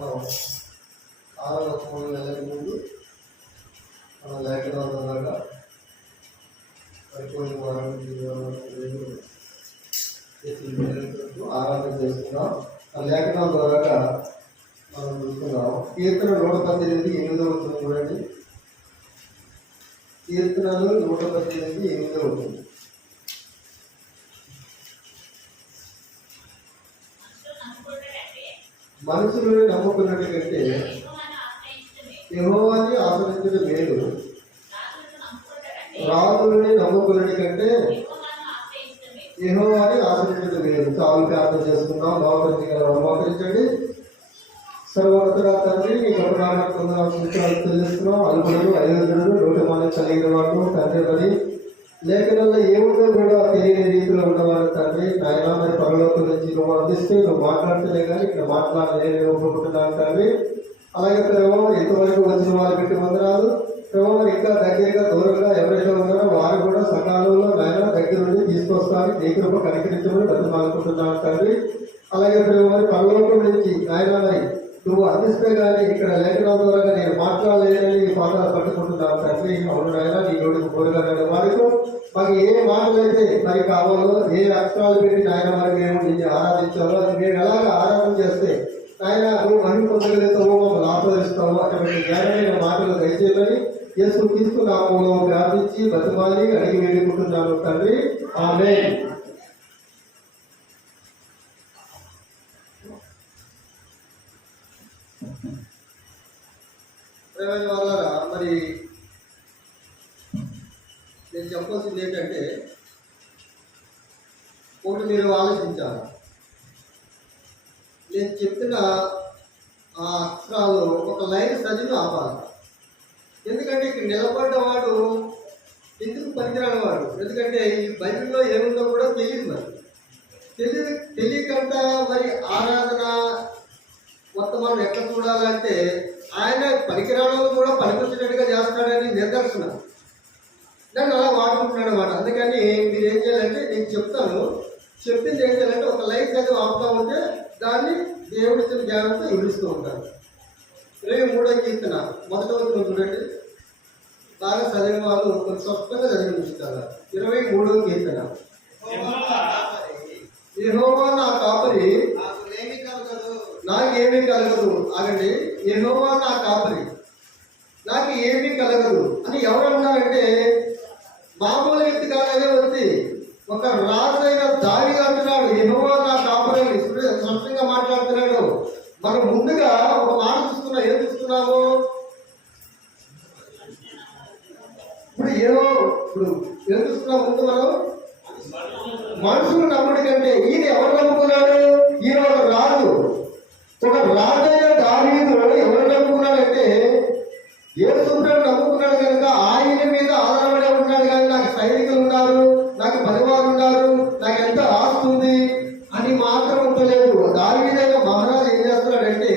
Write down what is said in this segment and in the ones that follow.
మనం 6వ వచనం వెళ్ళక ముందు మన లేఖనాల ద్వారా పరిపూర్ణ ఆరాధన చేస్తున్నాం. ఆ లేఖనాల ద్వారా మనం చూస్తున్నాం. కీర్తన 118 8వ వచనం చూడండి. కీర్తనలు 118 8వ వచనం. మనుషులను నమ్ముకున్నట్టు కంటే యెహోవాని ఆశ్రయించడం మేలు. రాజులని నమ్ముకున్నట్టు కంటే యెహోవాని ఆశ్రయించడం మేలు. చాలు ప్రార్థన చేసుకున్నాం. మోకరించండి. సర్వోన్నతుడా తండ్రి, నీ గొప్పనామానికి వందనాలు చెల్లిస్తున్నాం. అల్పులను అయోధులను లోకమాన్ని కలిగిన వాళ్ళు తండ్రి, మరి లేఖనంలో ఏముందో కూడా తెలియని రీతిలో ఉన్నవారు తండ్రి. నాయన మరి పరలోకం నుంచి నువ్వు అందిస్తే నువ్వు మాట్లాడుతులే కానీ ఇక్కడ మాట్లాడలేని ఒప్పుకుంటున్నాను తండ్రి. అలాగే ప్రభావ ఎంతవరకు వచ్చిన వాళ్ళు పెట్టి వందనాలు ప్రభావ. మరి ఇంకా దగ్గరగా దూరంగా ఎవరైతే ఉన్నారో వారు కూడా సకాలంలో నాయన దగ్గర నుండి తీసుకొస్తారని నీ కృప కనికరించమని బతుమాలుకుంటున్నాను తండ్రి. అలాగే ప్రభావ మరి పరలోకం నుంచి నాయన మరి నువ్వు అందిస్తే కానీ ఇక్కడ లేఖనాల ద్వారా నేను మాట్లాడలేనని నీ పాదాలు పట్టుకుంటున్నాను తండ్రి. అవును నాయన, నీ నోటికి కోరుగా వారితో మాకు ఏ మాటలైతే మరి కావాలో, ఏ అక్షరాలు పెట్టి నాయన మరి మేము నిన్ను ఆరాధించాలో అది మేము ఎలాగ ఆరాధన చేస్తే నాయన నువ్వు మహిమ పొందగలుగుతావో, మమ్మల్ని ఆస్వాదిస్తావో అటువంటి జ్ఞానమైన మాటలు దయచేయమని యేసు క్రీస్తు నామములో ప్రార్థించి బతిమాలి అడిగి వేడుకుంటున్నాను తండ్రి. ఆమేన్. వాళ్ళరా మరి నేను చెప్పాల్సింది ఏంటంటే, ఒకటి మీరు ఆలోచించాలి. నేను చెప్పిన ఆ అక్షరాలు ఒక లైన్ చదివి ఆపాలి. ఎందుకంటే ఇక్కడ నిలబడ్డవాడు ఎందుకు పనికిరాని వాడు. ఎందుకంటే ఈ బైబిల్లో ఏముందో కూడా తెలియదు. మరి తెలియకుండా మరి ఆరాధన మొత్తం మనం ఎట్లా చూడాలంటే ఆయన పరికరాలను కూడా పనికొచ్చినట్టుగా చేస్తాడని నిదర్శనం. నన్ను అలా వాడుకుంటున్నాడు అన్నమాట. అందుకని మీరు ఏం చేయాలంటే, నేను చెప్తాను, చెప్పింది ఏం చేయాలంటే ఒక లైఫ్ చదివి ఆపుతూ ఉంటే దాన్ని దేవుడిచ్చిన జ్ఞానంతో వివరిస్తూ ఉంటారు. 23వ కీర్తన 1వ వచనం చూడండి. బాగా చదివిన వాళ్ళు కొంచెం స్పష్టంగా చదివి చూస్తారు. 23వ కీర్తన. యెహోవా నా కాపరి, నాకేమీ కలగదు. ఆగండి. యెహోవా నా కాపరి, నాకు ఏమీ కలగదు అని ఎవరు అన్నారంటే మామూలు వ్యక్తి కాదనే వచ్చి ఒక రాజు అయిన దావీదు అంటున్నాడు, యెహోవా నా కాపరి అని స్పష్టంగా మాట్లాడుతున్నాడు. మనం ముందుగా ఒక మాట చూస్తున్నాం. ఏం చూస్తున్నాము? ఇప్పుడు ఏం చూస్తున్నాం? ముందు మనం మనుషులు నమ్ముడి కంటే ఈయన ఎవరు నమ్ముకున్నాడు? ఈయన ఒక రాజు. ఒక రాజు అయిన దావీదు ఎవరు నమ్ముకున్నాడంటే యేసును నమ్ముకున్నాడు కనుక ఆయన మీద ఆధారపడి ఉంటున్నాడు. కానీ నాకు సైనికులు ఉన్నారు, నాకు పరివారం ఉన్నారు, నాకు ఎంత ఆస్తి ఉంది అని మాత్రం ఉండలేదు. దావీదైన మహారాజు ఏం చేస్తున్నాడంటే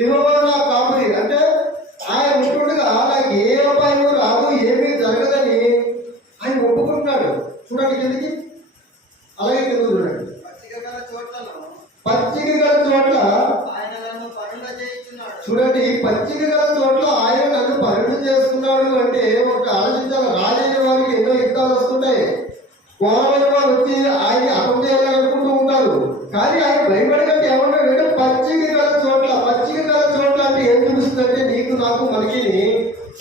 యెహోవా నా కాపరి అంటే ఆయన ఉంటుండగా నాకు ఏ అపాయం రాదు, ఏమీ జరగదని ఆయన ఒప్పుకుంటున్నాడు. చూడండి కిందకి. అలాగే కింద చూడండి. పచ్చిక గల చోట్ల చూడండి. పచ్చిక గల చోట్ల ఆయన నన్ను పరుడు చేసుకున్నాడు అంటే ఒక ఆలోచించాలి. రాజైన వారికి ఎన్నో యుద్ధాలు వస్తుంటాయి. కోరమైన వారు వచ్చి ఆయన అర్థం చేయాలని అనుకుంటూ ఉంటారు. కానీ ఆయన భయపడకంటే ఏమన్నాడంటే పచ్చిక గల చోట్ల. పచ్చిక గల చోట్ల అంటే ఏం చూపిస్తుందంటే నీకు నాకు మనకి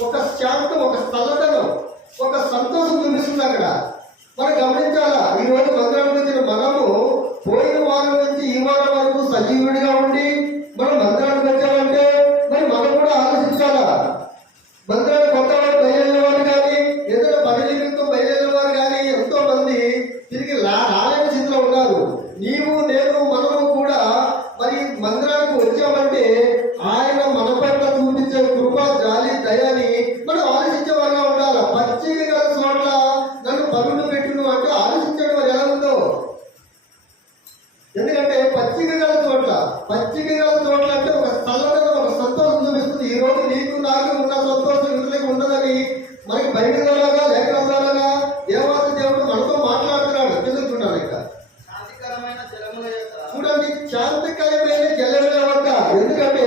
ఒక శాంతం, ఒక స్థలతనం, ఒక సంతోషం చూపిస్తుంది అక్కడ. మనం గమనించాలా. ఈ రోజు మందిరానికి వచ్చిన మనము పోయిన వారం నుంచి ఈ వారం వరకు సజీవుడిగా ఉండి మనం మందిరానికి వచ్చామంటే మరి మనం కూడా ఆలోచించాలా. మందిరానికి కొత్త వారు బయలుదేరిన వారు కానీ ఏదైనా పని నిమిత్తం బయలుదేరిన వారు కానీ ఎంతో మంది తిరిగి రాలేని స్థితిలో ఉన్నారు. నీవు నేను మనము కూడా మరి మందిరానికి వచ్చామంటే ఆయన మన పట్ల చూపించే కృప, జాలి, దయని మనం ఆలోచించేవారుగా ఉండాలి. పచ్చిక గల చోట్ల నన్ను పనులు పెట్టును అంటే ఆలోచించడం మరి ఎలా ఉందో. ఎందుకంటే పచ్చిక గల చోట్ల అంటే ఒక స్థలంగా ఒక సంతోషం చూపిస్తుంది. ఈ రోజు నీకు నాకు ఉన్న సంతోషం ఇతరులకు ఉండదని మనకి బయట ద్వారాగా లేఖనం ద్వారాగా దేవాస దేవుడు మనతో మాట్లాడుతున్నాడు. ఎందుకు చూడాలి? ఇంకా చూడండి, శాంతికరమైన జలముల వద్ద. ఎందుకంటే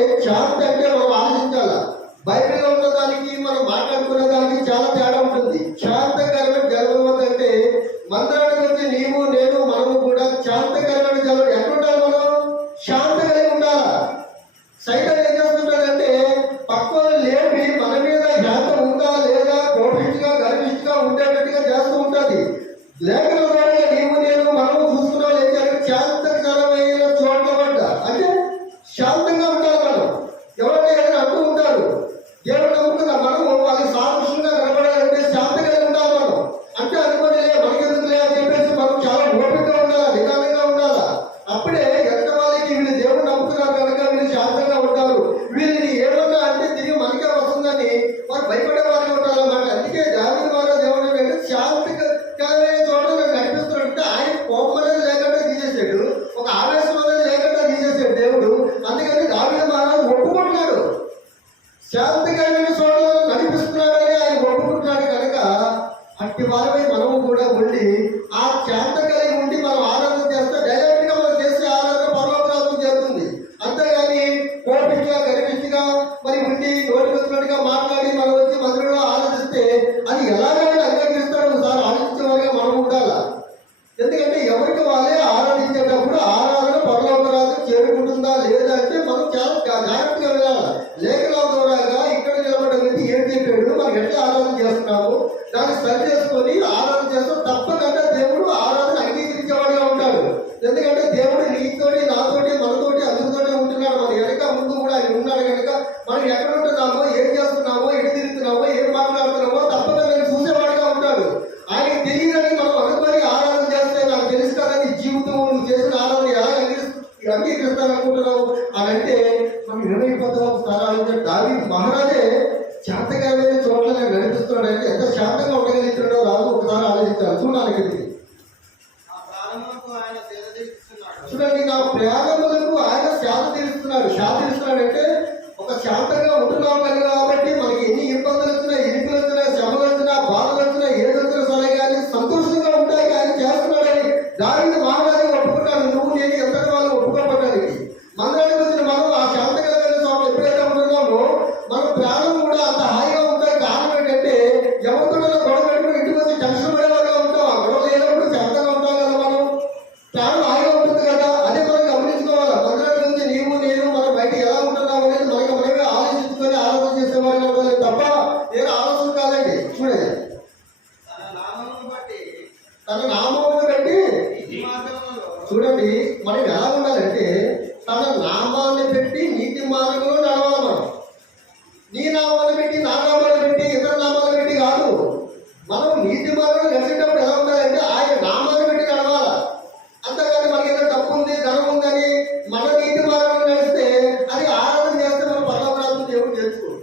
అంగీకరిస్తారనుకుంటున్నావు అని అంటే మనకి 29వ స్థానాలు దావీదు మహారాజే శాంతకరమైన చోట్ల నడిపిస్తున్నాడంటే ఎంత శాంతంగా ఉండగలుగుతున్నాడో రాజు ఒకసారి ఆలోచించాలి. చూడాలి చూడండి, నా ప్రయాణములకు ఆయన శాంతి తీరుస్తున్నాడు. శాంతి తీరుస్తున్నాడంటే ఒక శాంతంగా ఉంటున్నాం కాబట్టి మనకి ఎన్ని ఇబ్బందులు వచ్చినా, ఇరుకులు వచ్చినా, శ్రమలు వచ్చినా, బాధలు వచ్చినా, ఏది వచ్చినా సరే కానీ సంతోషంగా ఉంటాయి ఆయన చేస్తున్నాడని దావీదు మహారాజు ఒప్పుకున్నాడు. నువ్వు నేను ఎంతటి వాళ్ళు ఒప్పుకోవడానికి మందిరానికి వచ్చిన మనం ఆ శాంతకరమైన చోట్ల ఎప్పుడైతే ఉంటున్నామో మన ప్రాణం కూడా అంత హాయిగా ఉంటాయి. కారణం ఏంటంటే ఎవరితో గొడవ పెట్టుకుని ఇంటికి వచ్చి టెన్షన్ పడేవాళ్ళగా ఉంటాం. ఆ గొడవ లేనప్పుడు శాంతంగా ఉంటాం కదా, మనం ప్రాణం హాయిగా ఉంటుంది కదా. అదే మనం గమనించుకోవాలి. మందిరానికి వచ్చి నీవు నేను మనం బయట ఎలా ఉంటున్నాం అనేది మనకి మనమే ఆలోచించుకొని ఆలోచన చేసేవాళ్ళు ఉండాలి తప్ప నేను ఆలోచన కాదండి. చూడండి, తన నామమును బట్టి చూడండి మనం ఎలా ఉండాలంటే తన నామాన్ని పెట్టి నీతి మార్గంలో నడవాలి. మనం నీ నామాన్ని పెట్టి, నా నామాన్ని పెట్టి, ఇతర నామాన్ని పెట్టి కాదు. మనం నీతి మార్గంలో నడిచేటప్పుడు ఎలా ఉండాలంటే ఆయన నామాన్ని పెట్టి నడవాలి. అంతేగాని మనకి ఏదో డబ్బు ఉంది, ధనం ఉందని మన నీతి మార్గంలో నడిస్తే అది ఆరాధన చేస్తే మనం పరలోకరాజ్యం దేవుడు చేసుకోడు.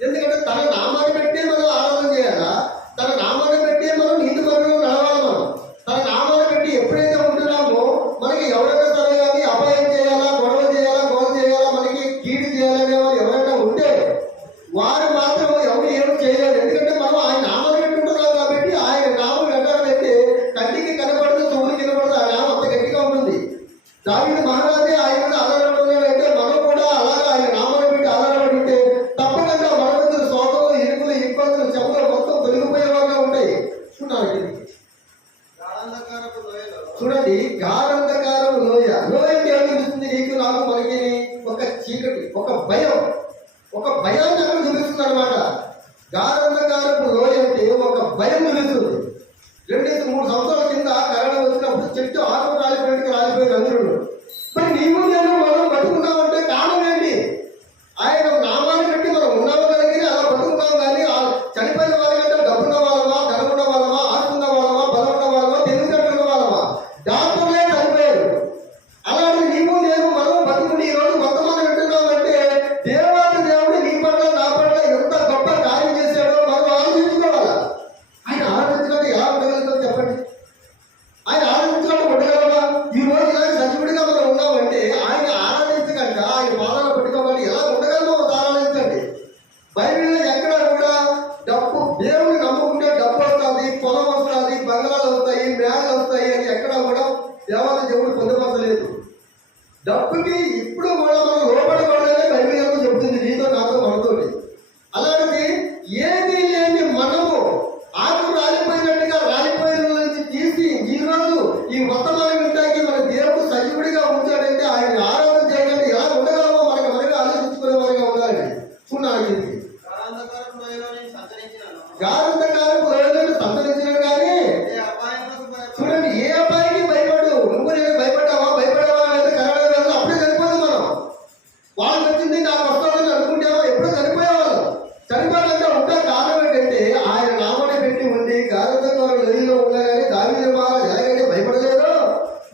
ఎందుకంటే తన నామాన్ని పెట్టి మనం ఆరాధన చేయాలా, తన నామాన్ని పెట్టి మనం నీతి మార్గంలో నడవాలి. మనం తన నామాన్ని పెట్టి ఎప్పుడైతే ఉంటున్నామో మనకి ఎవరైనా సరే కానీ అపాయం చేయాలా, గొడవ చేయాలా, గోల చేయాలా, మనకి కీడు చేయాలనే వాళ్ళు ఎవరైనా ఉంటే వారు మాత్రం ఎవరు ఏమి చేయలేరు. ఎందుకంటే మనం ఆయన నామాన్ని పెట్టి ఉంటున్నాం కాబట్టి ఆయన నామం వెంటాడంటే కంటికి కనబడుతూ చెవులు కనబడుతూ ఆ నామం అంత గట్టిగా ఉంటుంది. దావీదు మహారాజే ఆయన మీద ఆధారపడుతున్నాడంటే మనం కూడా అలాగా ఆయన నామాన్ని పెట్టి ఆధారపడి ఉంటే తప్పకుండా మన మీద శోకలు, ఇరుకులు, ఇబ్బందులు, చెప్పులు మొత్తం తొలగిపోయేవారుగా ఉంటాయి. చూడండి, గాఢంధకారపు లోయ. లోయ అంటే చూపిస్తుంది నీకు నాకు మనకి ఒక చీకటి, ఒక భయం, ఒక భయాన్ని అక్కడ చూపిస్తుంది అనమాట. గాఢంధకారపు లోయ అంటే ఒక భయం చూపిస్తుంది. 2-3 సంవత్సరాల కింద కరోనా వచ్చినప్పుడు చెట్టు ఆకు రాలిపోయినట్టు రాలిపోయి అందరూ మరి నీవు నేను మనం బతుకున్నామంటే కారణం ఏంటి? ఆయన నామాన్ని బట్టి మనం ఉన్నాము కలిగి అలా బతుకున్నాం. కానీ చనిపోయిన వాళ్ళకంటే డబ్బున్న వాళ్ళమా, ధనమున్న వాళ్ళమా, ఆస్తున్న వాళ్ళమా, బలం ఉన్న వాళ్ళమా, తెలివితేటలు ఉన్న వాళ్ళమా? డాక్టర్లే చనిపోయారు. అలాంటి నీవు నేను మనం బతుకుని ఈ రోజు వర్తమానం వింటున్నామంటే దేవాది దేవుడు నీ పట్ల నా పట్ల ఎంత గొప్ప కార్యం చేశాడో మనం ఆలోచించుకోవాలా. ఆయన ఆలోచించుకుంటే ఎలా ఉండగలుగుతాం చెప్పండి? ఆయన ఆలోచించుకుంటే ఉండగలమా? ఈ రోజు ఇలాంటి సజీవుడిగా మనం ఉన్నామంటే ఆయన ఆరాధించకంటే ఆయన పాదాలు పెట్టుకోవాలి ఎలా ఉండగలమో ఆలోచించండి. బైబిల్లో ఎక్కడ కూడా డబ్బు, దేవుని నమ్ముకుంటే డబ్బు వస్తుంది, పొలం వస్తుంది, బంగాళాలు వస్తాయి, మేళలు వస్తాయి అని ఎక్కడా కూడా దేవాలయ దేవుడు పొందపరచలేదు. డబ్బుకి ఇప్పుడు కూడా మనం లోపడకూడదనే బైబిల్ చెబుతుంది నీతో, నాతో, మనతోటి. అలాంటిది ఏది లేని మనము ఆకు రాలిపోయినట్టుగా రాలిపోయిన నుంచి తీసి ఈ రోజు ఈ వర్తమానం వింటానికి మన దేవుడు సజీవుడిగా ఉంచాడంటే ఆయన ఆరాధన చేయడానికి ఎలా ఉండగలమో మనకి మనమే ఆలోచించుకునే వారిగా ఉండాలి. చూడాలి, గాఢంధకారపు లోయలను సంతరించినాడు కానీ చూడండి ఏ అబ్బాయికి భయపడు. నువ్వు నేను భయపడ్డావా? భయపడ్డావా అయితే కరోనా వేళ అప్పుడే చనిపోదు. మనం వాళ్ళు వచ్చింది నాకు వస్తుందని అనుకుంటావా? ఎప్పుడో చనిపోయేవాళ్ళు. చనిపోయాలంటే ఉంటే కారణం ఏంటంటే ఆయన నామాన్ని పెట్టి ఉండి గాఢంధకార లోయలో ఉన్నా కానీ దావీదు మహారాజు ఎలాగైతే భయపడలేదో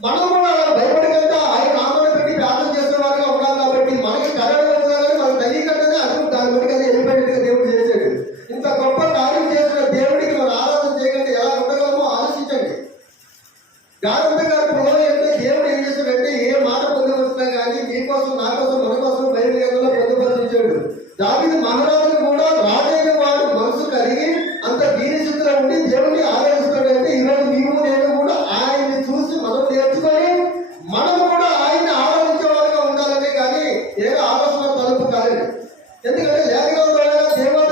మనం కూడా అలా భయపడకుండా ఆయన నామాన్ని పెట్టి ప్రార్థన చేసే వారిగా ఉన్నాం. కాబట్టి మనకి కరోనా వచ్చినా కానీ మనకు తెలియకుండానే అది దాని బట్టి అది వెళ్ళిపోయినట్టుగా దేవుడు చేశాడు. ఇంత గొప్ప కార్యం చేసిన దేవుడికి మనం ఆరాధన చేయకుండా ఎలా ఉండగలమో ఆలోచించండి. గాఢంధకారపు లోయ అంటే దేవుడు ఏం చేశాడంటే ఏ మాట పొందవచ్చినా కానీ నీకోసం, నా కోసం, మన కోసం బైబిల్ గ్రంథంలో పొందుపరిచాడు. దావీదు మహారాజును కూడా రాజైన వాడు మనసు కలిగి అంత దీనస్థితిలో ఉండి దేవుడిని ఆరాధిస్తాడంటే ఈరోజు నీవు నేను కూడా ఆయన్ని చూసి మనం నేర్చుకొని మనం కూడా ఆయన్ని ఆరాధించే వారుగా ఉండాలనే కానీ ఏదో ఆలోచన తలుపు కాలేదు. ఎందుకంటే లేఖనం ద్వారా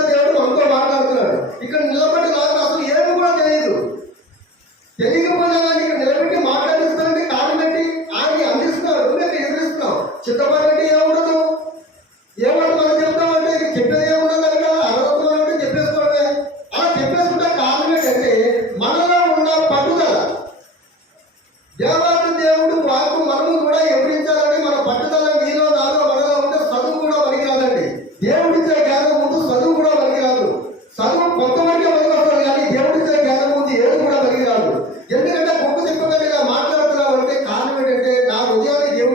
దేవుడు మనతో మాట్లాడుతున్నాడు. ఇక్కడ నిలబడి నాకు అసలు ఏమి కూడా తెలియదు. తెలియకపోయినా కానీ ఇక్కడ నిలబెట్టి మాట్లాడిస్తానంటే కారణం ఏంటి? ఆయన్ని అందిస్తున్నాడు, మేము ఎదురిస్తున్నాం. చిత్తపడి ఏముండదు, ఏమంటే మనం చెప్తామంటే చెప్పేది ఏముండదు. అక్కడ అర్హతలు అంటే చెప్పేసుకోవడమే. అలా చెప్పేసుకుంటే కారణం ఏంటంటే మనలో ఉన్న పట్టుదల. దేవాది దేవుడు వాకు మనము కూడా ఎదిరించాలని మన పట్టుదల నీలో, నాలో, మనలో ఉంటే చదువు కూడా పనికిరాదండి. దేవుడిచ్చే జ్ఞానం ముందు చదువు కూడా పనికిరాదు. చదువు కొంతవరకే పనికొస్తుంది కానీ దేవుడిచ్చే జ్ఞానం ముందు ఏది కూడా పనికిరాదు. ఎందుకంటే గొప్ప చెప్పగా మాట్లాడుతున్నావు అంటే కారణం ఏంటంటే నా హృదయాన్ని దేవుడు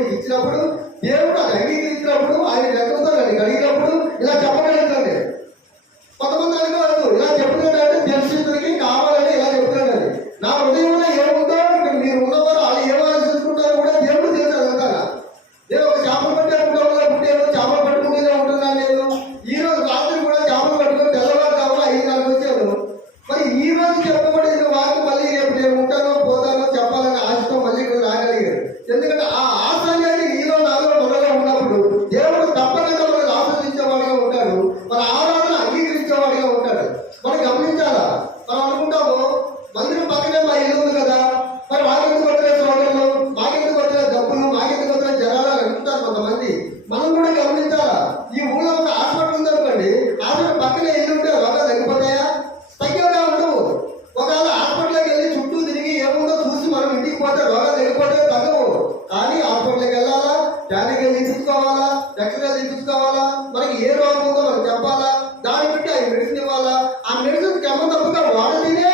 టానిక్ తీసుకోవాలా, ఎక్స్రే తీసుకోవాలా, మనకి ఏ రోగం ఉందో మనకు చెప్పాలా, దాన్ని బట్టి ఆ మెడిసిన్ ఇవ్వాలా. ఆ మెడిసిన్ క్రమం తప్పుగా వాడితేనే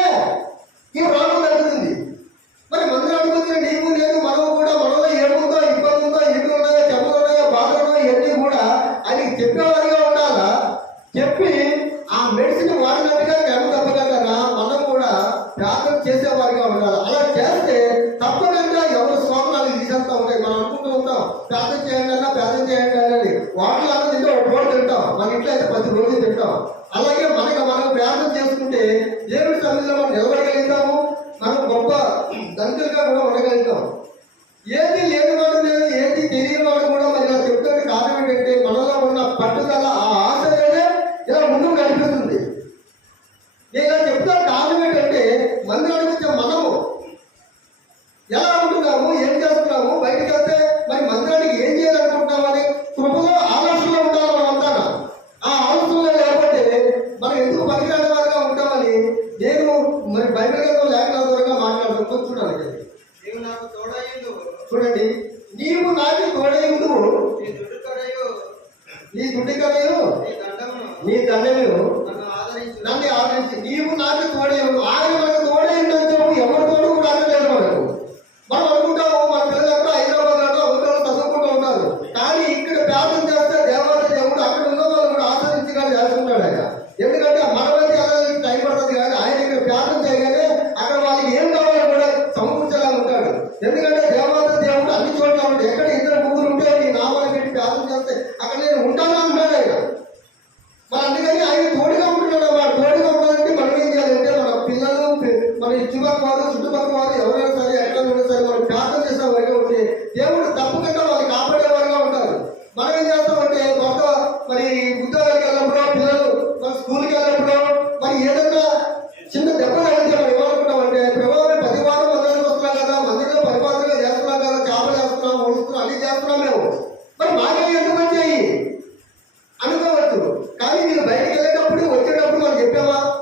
ఈ రోగం తగ్గుతుంది. మరి మందు అడుగుతుంది నీకు లేదు, మనం కూడా మనలో ఏముందో, ఇబ్బంది ఉందో, ఇల్లు ఉన్నాయో, చెమ్మలు ఉన్నాయో, బాధలు ఉన్నాయో ఇవన్నీ కూడా ఆయనకి చెప్పేవారిగా ఉండాలా. చెప్పి ఆ మెడిసిన్ వాడినట్టుగా క్రమం తప్పకుండా మనం కూడా ప్రార్థన చేసేవారిగా ఉండాలి. అలా చేస్తే తప్పకుండా ఎవరు స్వామినాలు తీసేస్తూ ఉంటాయి. మనం అనుకుంటూ ఉంటాం ప్రార్థన చేయండి అని, వాటిలో అన్న తింటే ఒక పూట తింటాం, మన ఇంట్లో అయితే ప్రతి రోజు తింటాం. అలాగే మనం ప్రార్థన చేసుకుంటే దేవుడి సన్నిధిలో మనం నిలబడగలుగుతాము, మనం గొప్ప దంతులుగా కూడా ఉండగలుగుతాం. ఏది లేనివాడు లేదు, ఏది తెలియని వాడు కూడా మరి ఇలా చెప్తున్న కారణం ఏంటంటే మనలో ఉన్న పట్టుదల, ఆ ఆశ అనేది ఇలా ముందుకు నడిపిస్తుంది. నేను ఇలా చెప్తాను కారణం ఏంటంటే మంది నడిపించే మనము ఎలా ఉంటున్నాము, ఏం చేస్తున్నాము, బయటకు వెళ్తే మరి మందిరానికి ఏం చేయాలనుకుంటున్నామని కృపలో ఆలోచనలో ఉండాలి. మనం అంతా ఆ ఆలోచనలో లేకపోతే మనం ఎందుకు పనికిరాని వారిగా ఉంటామని నేను మరి బైబిల్ గ్రంథం లేఖనాల ద్వారా మాట్లాడుతున్నాను. చూడండి, నీవు నాకు తోడయుండు, నీ దుడ్డి కరయు నీ దండము నన్ను ఆదరించి, నీవు నాకు తోడయుండు. ఆయన మనకు తోడయుండో ఎవరి తోడు కూడా అనలేదు మనకు. మనం అనుకుంటాము మన పిల్లలంతా హైదరాబాద్ ఒకరు చదువుకుంటూ ఉంటారు, కానీ ఇక్కడ ప్రార్థన చేస్తే దేవాలయ దేవుడు అక్కడ ఉన్న వాళ్ళు కూడా ఆచరించగా చేస్తున్నాడు ఆయన. ఎందుకంటే మనమైతే అలా టైం పడుతుంది, కానీ ఆయన ఇక్కడ ప్రార్థన చేయగానే అక్కడ వాళ్ళకి ఏం కావాలో కూడా సమకూర్చేలా ఉంటాడు. ఎందుకంటే దేవాలయ దేవుడు అన్ని చోట్ల ఉంటాడు. ఎక్కడ ఇద్దరు ముగ్గురు ఉంటే నీ నామాన్ని పెట్టి ప్రార్థన చేస్తే అక్కడ నేను ఉంటాను అంటున్నాడు ఆయన. మరి అందుకని ఆయన తోడుగా ఉంటున్నాడు. వాడు తోడుగా ఉండాలంటే మనం ఏం చేయాలంటే మన పిల్లలు, మన చుట్టుపక్కల వారు ఎవరైనా సరే, ఎక్కడ ఉన్నా సరే మనం ప్రార్థన చేసే వారిగా ఉంటే దేవుడు తప్పకుండా వాళ్ళు కాపాడేవారుగా ఉంటారు. మనం ఏం చేస్తామంటే కొత్త మరి ఉద్యోగాలకు వెళ్ళినప్పుడు, పిల్లలు మన స్కూల్కి వెళ్ళినప్పుడు మరి ఏదన్నా చిన్న దెబ్బ తగిలితే మనం ఏమనుకుంటామంటే ప్రభావం 10 వారం మందిరానికి వస్తున్నాం కదా, మందిరంలో పరిపాలనగా చేస్తున్నాం కదా, చేపలు చేస్తున్నాం, ఊడుస్తున్నాం, అన్ని చేస్తున్నాం మేము, మరి మాకే ఎందుకు వచ్చాయి అనుకోవచ్చు. కానీ మీరు బయటకు వెళ్ళేటప్పుడు వచ్చేటప్పుడు మనం చెప్పేవారు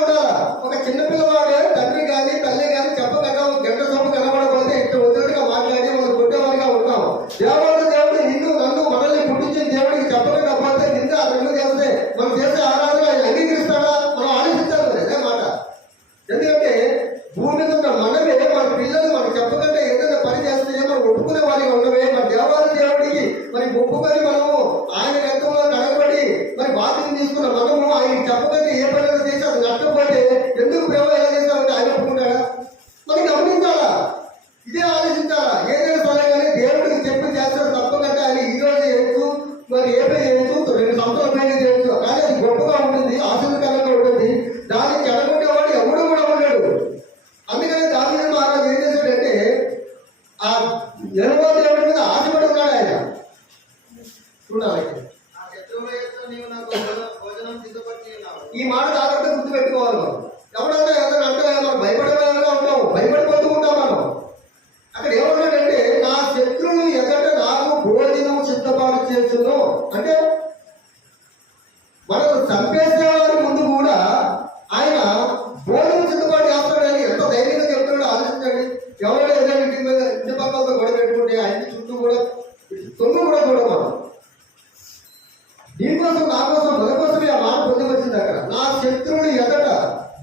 ఉండాలా. ఒక చిన్నపిల్లవాడే తండ్రి కానీ తల్లి కానీ చెప్పకుండా గంట సొమ్ము కనబడకపోతే ఇక్కడ వచ్చినట్టుగా మాట్లాడి మనం కొట్టేవారిగా ఉంటాం. దేవుడు నిన్ను నన్ను మనల్ని పుట్టించిన దేవుడికి చెప్పకుండా పోతే నింద రెండు చేస్తే మనం చేసే ఆరాధన ఆయన అంగీకరిస్తాడా? మనం ఆలోచించాలి అదే మాట. ఎందుకంటే భూమి మీద ఉన్న మనమే మన పిల్లలు మనకు చెప్పకుండా ఏదైనా పని చేస్తే మనం ఒప్పుకునే వారిగా ఉండవే. మన దేవుడికి మరి ఒప్పుకొని మనము ఆయన రక్తంలో కనబడి మరి బాధ్యత తీసుకున్న మనము ఆయన చెప్పకుండా ఏ పని చేసి అది నష్టపోతే ఎందుకు ప్రేమ ఎలా చేస్తామంటే ఆయన ఒప్పుకుంటాడా? మనకి గమనించాలా, ఇదే ఆలోచించాలా. ఏదైనా సరే కానీ దేవుడికి చెప్పి చేస్తాడు తప్పకుండా ఆయన ఈ రోజు చేయొచ్చు, మరి ఏ పని చేయొచ్చు, 2 సంవత్సరాల పైన చేయొచ్చు, కానీ అది గొప్పగా ఉంటుంది, ఆశీర్వకరంగా ఉంటుంది. దాన్ని చెడగొట్టేవాడు ఎవడు కూడా ఉండడు. అందుకని దావీదు మహారాజు ఏం చేశాడంటే ఆ యెహోవా దేవుడి మీద ఆశపడి ఉన్నాడు ఆయన. చూడాలి, ఈ మాట జాగ్రత్త గుర్తు పెట్టుకోవాలి. మనం ఎవడన్నా ఏదైనా అంటే మనం భయపడేలా ఉంటాము, భయపడిపోతూ ఉంటాం మనం. అక్కడ ఏమన్నాడంటే నా శత్రువులు ఎదుట నాకు భోజనం సిద్ధపాటు చేస్తును అంటే మనకు చంపేసేవారి ముందు కూడా ఆయన భోజనం సిద్ధపాటు చేస్తాడని ఎంత ధైర్యంగా చెప్తాడో ఆలోచించండి. ఎవరైనా ఏదైనా ఇంటి పక్కలతో గొడవ పెట్టుకుంటే ఆయన చుట్టూ కూడా తొమ్మిది కూడా చూడం మనం. నీకోసం నా కోసం మన కోసమే ఆ మాట పొంది వచ్చింది. అక్కడ నా శత్రువులు ఎదట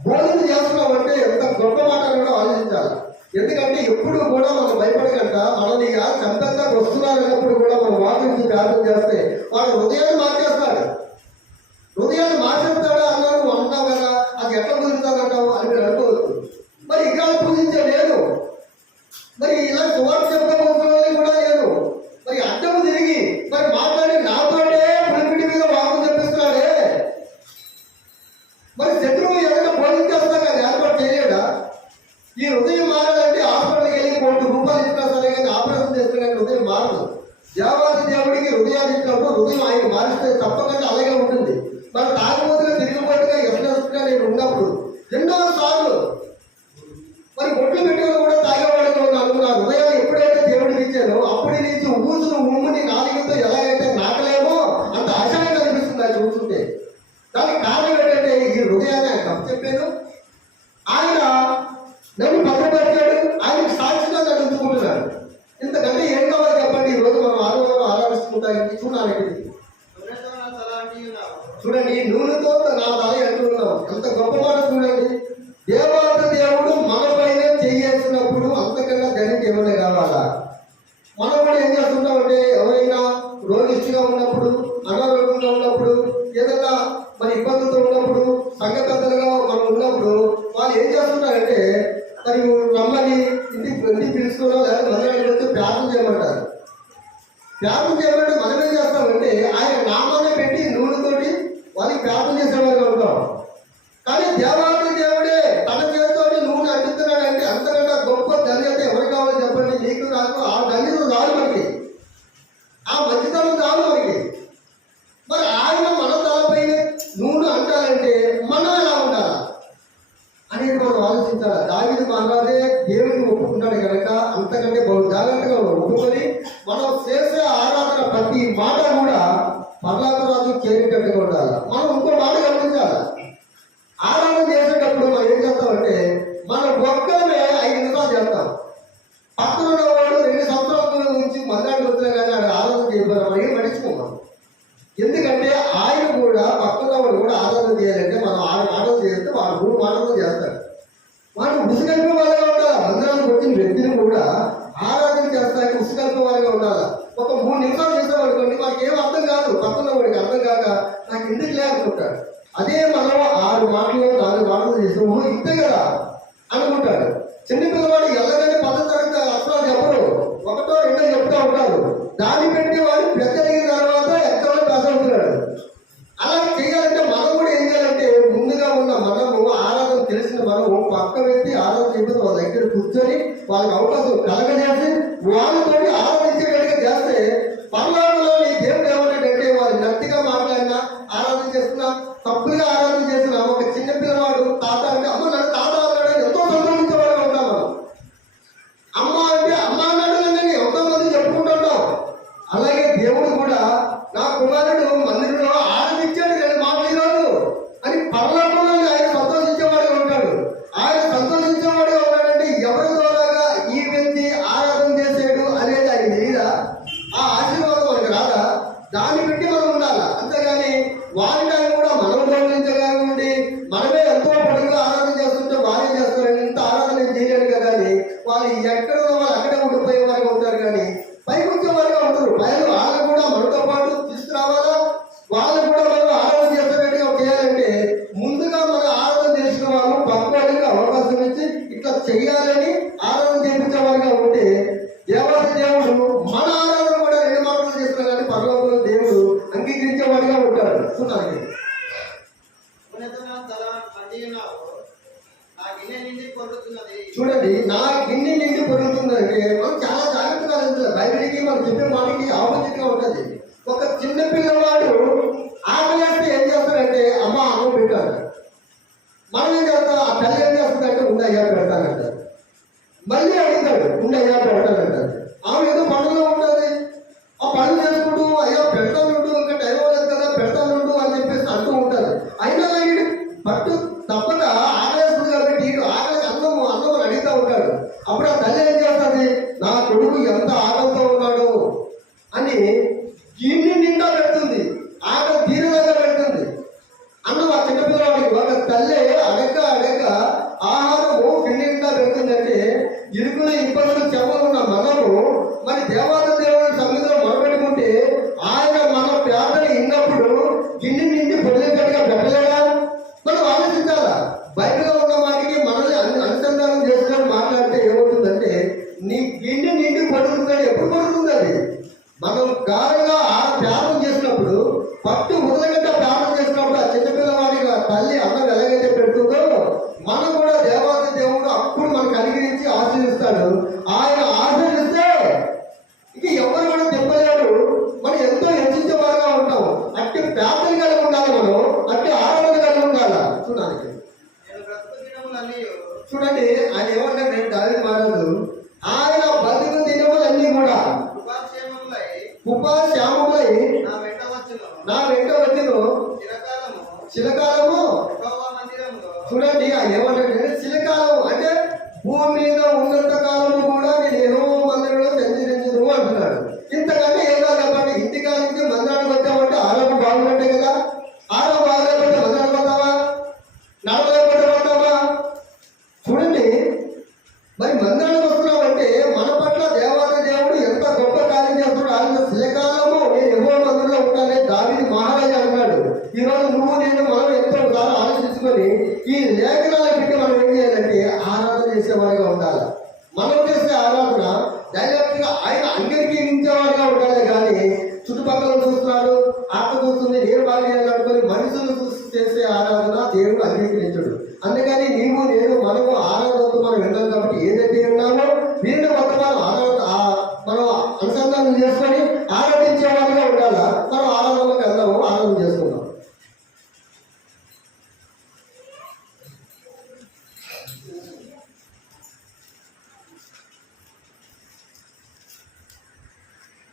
భోజనం చేస్తున్నాం అంటే ఎంత గొప్ప మాట కూడా ఆలోచించాలి. ఎందుకంటే ఎప్పుడు కూడా మనం భయపడకంట మనల్ని చంపంగా వస్తున్నారు అన్నప్పుడు కూడా మనం వాకించి ప్రార్థన చేస్తే వాడు హృదయాన్ని మార్చేస్తాడు. హృదయాన్ని మార్చేస్తాడా అన్నా నువ్వు అంటావు కదా, అది ఎట్లా కుదురుతాదంటావు అని మీరు అనుకోవచ్చు. మరి ఇక్కడ పూజించే లేదు, మరి ఇలా సువార్త చెప్పబోతున్నది కూడా లేదు. మరి అడ్డము తిరిగి మరి మాట్లాడి నాతోటే పులిపిడి మీద వాకు చెప్పిస్తున్నాడే. మరి శత్రువు ఏదైనా బోధించేస్తా కానీ ఏర్పాటు చేయలేడా? ఈ హృదయం మారాలంటే హాస్పిటల్కి వెళ్ళి ₹1,00,000 ఇచ్చినా సరే కానీ ఆపరేషన్ చేస్తే కానీ హృదయం మారదు. దేవాది దేవుడికి హృదయాన్ని ఇచ్చినప్పుడు హృదయం ఆయన మారిస్తే తప్పకుండా అలాగే ఉంటుంది. మరి తాగిపోతుగా తిరిగిపోతుగా ఎఫ్ఎస్గా నేను ఉన్నప్పుడు 2వ సార్లు మరి బొట్లు పెట్టుకుని కూడా తాగేవాడిగా ఉన్నాను. నా హృదయాన్ని ఎప్పుడైతే దేవుడికి ఇచ్చానో అప్పటి నుంచి ఊసులు ఉమ్ముని నాలుగుతో ఎలాగైతే నాకలేమో అంత ఆశగా కనిపిస్తుంది అది చూస్తుంటే. దానికి కారణం ఏంటంటే ఈ హృదయాన్ని ఆయన చెప్పాను, ఆయన నన్ను భద్రపరిచాడు, ఆయనకు సాక్షిగా నన్ను ఉంచుకుంటున్నాడు. ఇంతకంటే ఏం కావాలి చెప్పండి? అంటున్నాను ఇక్కడ. చూడండి, నూనెతో నా తల అంటున్నాం. ఎంత గొప్ప మాట చూడండి. దేవాది దేవుడు మన పైన చేసినప్పుడు అంతకన్నా ధనికి ఏమైనా కావాలా? మనం కూడా ఏం చేస్తుంటామంటే, ఎవరైనా రోగిష్టిగా ఉన్నప్పుడు, అనారోగ్యంగా ఉన్నప్పుడు, ఏదైనా మన ఇబ్బందులతో ఉన్నప్పుడు, సంఘటనలుగా మనం ఉన్నప్పుడు వాళ్ళు ఏం చేస్తుంటారంటే, మరి రమ్మని ఇంటికి పిలుచుకోవడం లేదా మందిరానికి వచ్చి ప్రార్థన చేయమంటారు. ప్రార్థన చేయమంటే మనం ఏం చేస్తామంటే, ఆయన నామాన్ని పెట్టి నూనెతోటి వాళ్ళకి ప్రార్థన చేసేవారుగా ఉంటాం. కానీ దేవాది దేవుడే తన చేతితో నూనె అందిస్తున్నాడు అంటే అంతకంటే గొప్ప ధన్యత ఎవరికి కావాలో చెప్పండి. నీకు నాకు ఆ ధన్యత రాదు మనకి, ఆ మంచితనం రాదు మనకి. మరి ఆయన మన తలపైన నూనె అంటారంటే మనం ఎలా ఉండాలా అనేది మనం ఆలోచించాలి. దావీదు మహారాజే దేవుడిని ఒప్పుకున్నాడు కనుక అంతకంటే బహు జాగ్రత్తగా ఒప్పుకొని మనం చేసే ఆరాధన ప్రతి మాట కూడా పర్లాకరాజు చేరేటట్టుగా ఉండాలి. మనం ఇంకో మాట గమనించాలి. ఆరాధన చేసేటప్పుడు మనం ఏం చేస్తామంటే, మన ఒక్కమే 5 నిమిషాలు చేస్తాం. పక్కన ఉన్నవాడు 2 సంవత్సరాల నుంచి మందిరానికి వచ్చినా కానీ ఆడ ఆరాధన చేయబోరు, మనం ఏం పట్టించుకోమం. ఎందుకంటే ఆయన కూడా పక్కన వాడు కూడా ఆరాధన చేయాలంటే మనం ఆరాధన చేస్తే వాడు 3 మాటలు చేస్తాడు. వాడు ఉసుకల్పే వాళ్ళగా ఉండాలి. మందిరానికి వచ్చిన వ్యక్తిని కూడా ఆరాధన చేస్తానికి ఉసుకల్పే వాళ్ళగా ఉండాలి. ఒక 3 నిమిషాలు చేస్తాం అనుకోండి, మనకి ఏం అర్థం కాదు. పక్కన వాడికి అర్థం కాక నాకు ఎందుకు లేదనుకుంటాడు. అదే మనం 6 మాటలు 4 మాటలు చేసాము ఇంతే కదా అనుకుంటాడు. చిన్నపిల్లవాడు ఎల్లగానే 10వ తరగతి అక్షరాలు చెప్పరు, 1 2 చెప్తా ఉంటారు. దాన్ని పెట్టి వాడు పెద్ద అయిన తర్వాత ఎక్కడ పాస్ అవుతున్నాడు. అలా చేయాలంటే మనం కూడా ఏం చేయాలంటే, ముందుగా ఉన్న మనము ఆరాధన తెలిసిన మనము పక్క వ్యక్తి ఆరాధన చేయకపోతే వాళ్ళ దగ్గర కూర్చొని వాళ్ళకి అవకాశం కలగజేసి వాళ్ళతో ఆరాధించేటట్టుగా చేస్తే పర్లోకంలో నీ దేవుడు ఏమంటాడంటే, వాళ్ళు నత్తిగా మాట్లాడినా ఆరాధన చేస్తున్నా తప్పుగా ఆరాధన చేసిన ఒక చిన్న పిల్లవాడు తాత అంటే అమ్మ నన్ను తాత అన్నాడు ఎంతో సంతోషించేవాడుగా ఉంటాం. మనం అమ్మ అంటే అమ్మ అన్నాడు అని ఎంతో మంది చెప్పుకుంటుంటాం. అలాగే దేవుడు కూడా నా కుమారుడు మందిరంలో ఆరాధించాడు 2 మాటలు ఈరోజు అని పర్లోకంలో ఆయన సంతోషించేవాడుగా ఉంటాడు. ఆయన సంతోషించేవాడుగా ఉన్నాడంటే ఎవరి ద్వారాగా ఈ వ్యక్తి ఆరాధన చేసాడు అనేది ఆయన తెలియదా? ఆ ఆశీర్వాదం మనకు రాదా? దాన్ని పెట్టి మనం ఉండాలి. అంతేగాని వారి టైం కూడా మనం గౌరవించగా ఉండి మనమే ఎంతో పొడుగుగా ఆరాధన చేస్తుంటే వారే చేస్తారని ఇంత ఆరాధన నేను చేయలేను కదా అని వాళ్ళు ఎక్కడ ఉన్న వాళ్ళు అక్కడే ఉండిపోయే వారిగా ఉంటారు. కానీ పైకి వచ్చే వారిగా ఉంటారు. పైన వాళ్ళు కూడా మనతో పాటు తీసుకురావాలా, వాళ్ళు కూడా మనం ఆరాధన చేసేటట్టుగా చేయాలంటే ముందుగా మన ఆరాధన చేసిన వాళ్ళు పక్కవాడికి అవకాశం ఇచ్చి ఇట్లా చెయ్యాలని ఆరాధన చేయించే వారిగా ఉంటే దేవాది దేవుడు మన ఆరాధన కూడా 2 మాటలు చేస్తున్నా కానీ పరలోకంలో దేవుడు అంగీకరించేవాడిగా ఉంటాడు. చూడండి, నా గిన్నె నిండి పొరుగుతుందంటే మనం చాలా జాగ్రత్తగా వెళ్తుంది. బైబిల్కి మనం చెప్పే మాటకి ఆపోజిట్ గా ఉంటుంది. ఒక చిన్న పిల్లవాడు ఆకలేస్తే ఏం చేస్తాడంటే అమ్మ అన్నం పెట్టాడు. మనం ఏం చేస్తాం, ఆ తల్లి ఏం చేస్తుందంటే ఉండయ్యా పెడతానంటారు. మళ్ళీ అడుగుతాడు ఉండయ్యా పెడతానంటారు. ఆమె ఏదో పనుల్లో ఉంటుంది, ఆ పనులు చేసుకుంటూ అయ్యా పెడతానుండు ఇంకా టైం అవ్వలేదు కదా పెడతానుండు అని చెప్పేసి అంటూ ఉంటారు. అయినా వీడు పట్టు తప్పక ఆకలేస్తుంది కాబట్టి ఆకలి అన్నం అడుగుతూ ఉంటాడు. అప్పుడు ఆ తల్లి ఏం చేస్తుంది, నా కొడుకు ఎంత ఆకలితో ఉన్నాడు అని గిన్నె నిండా పెడుతుంది, ఆకలి తీరగా పెడుతుంది. అన్నం ఆ చిన్నపిల్లవాడికి ఒక తల్లి అడగ ఆహారము గిన్నె నిండా పెడుతుందంటే ఇరుకుల ఇబ్బందులు చెప్పనున్న మనము మరి దేవాది దేవుడి సన్నిధిలో మొదలుపెట్టుకుంటే ఆయన మన ప్రార్థన విన్నప్పుడు గిన్నె నిండి పొడిగట్టుగా పెట్టలేదా? మనం ఆలోచించాలా. బయటలో ఉన్న వాటికి మనల్ని అనుసంధానం చేసుకొని మాట్లాడితే ఏమవుతుందంటే నీ గిన్నె నిండి పడుతుందని ఎప్పుడు పడుతుంది? అది మనం గారంగా ప్రార్థన చేసినప్పుడు పట్టు ఉదలగట్ట ప్రార్థన చేసినప్పుడు ఆ చిన్నపిల్లవాడిగా తల్లి అన్నం ఎలాగైతే పెడుతుందో మనం కూడా దేవాది దేవుడు అప్పుడు మనకు అనుగ్రహించి ఆశీర్వదిస్తాడు. ఆయన ఆశీర్వదిస్తే ఇక ఎవరు మనం చెప్పలేడు. మనం ఎంతో హెచ్చించే వారుగా ఉంటాం. అట్టి ప్రార్థన కలిగి ఉండాలి, మనం అట్టి ఆరాధన కలిగి ఉండాలి. చూడండి ఆయన ఏమంటారు, నేను దావీదు మహారాజు ఆయన బతుకు దినములన్నీ కూడా ఉపాశ్యామములై నా వెంట వచ్చిన చిరకాలము. చూడండి ఆయన ఏమంటాడు, చిరకాలం అంటే భూమి మీద ఉన్నంత కాలము కూడా నేను యెహోవా మందిరంలో సంచరించను అంటున్నాడు. ఇంతకంటే ఏదో చెప్పండి. ఇంటికాల నుంచి మందిరం వస్తుంది, నేను బాగా చేయాలనుకుని మనుషులు చూసి చేసే ఆరాధన దేవుడు అంగీకరించడు. అందుకని నీవు నేను మనము ఆరాధనతో మనం విన్నాం కాబట్టి ఏదైతే ఉన్నామో వీరిని మొత్తం మనం మనం అనుసంధానం చేసుకొని ఆరాధించే వాళ్ళుగా ఉండాలా.